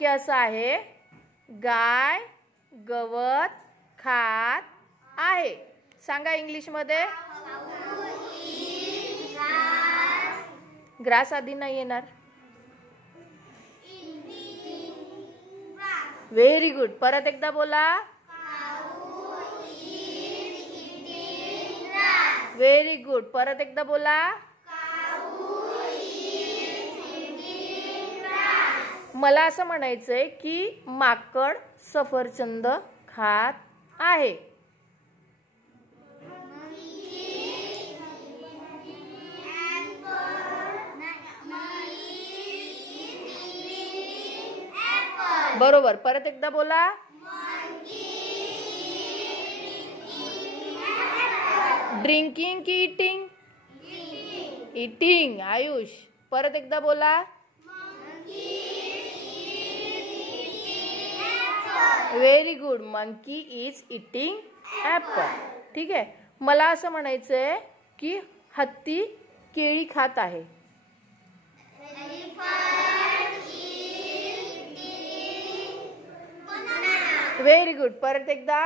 वाक्य असं आहे, गाय गवत खात आहे. सांगा इंग्लिश मध्ये. ग्रास आधी नाही येणार. Very good. परत एकदा बोला. Very good. परत एकदा बोला. मला असं म्हणायचंय की माकड सफरचंद खात आहे. बरोबर. परत एकदा बोला. ड्रिंकिंग की इटिंग. इटिंग. आयुष. परत एकदा बोला. Very good. Monkey is eating apple. ठीक आहे. मला असं म्हणायचंय की हत्ती केळी खात आहे. Very good. परत एकदा.